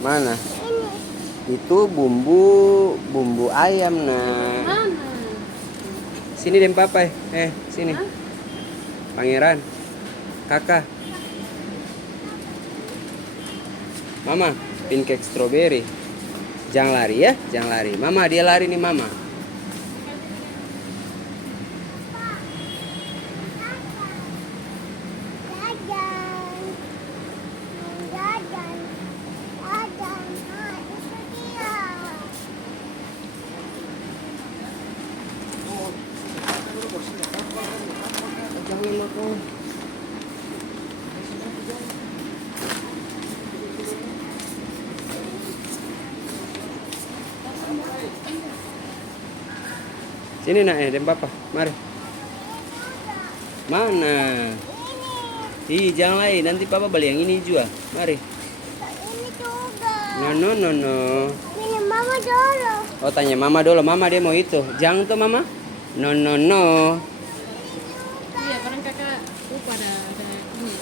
Mana? Ini. Itu bumbu ayam nah. Mana? Sini deh papa. Sini. Hah? Pangeran. Kakak. Mama, pancake strawberry. Jangan lari ya, jangan lari. Mama, dia lari nih mama. Jajan. Jajan. Jajan. Nah, itu dia. Jangan makan. Sini nak dan papa, mari. Mana? Ih, jangan lari. Nanti papa beli yang ini juga. Mari. Ini juga. No. Ini mama dulu. Oh, tanya mama dulu. Mama dia mau itu. Jangan tuh mama. No.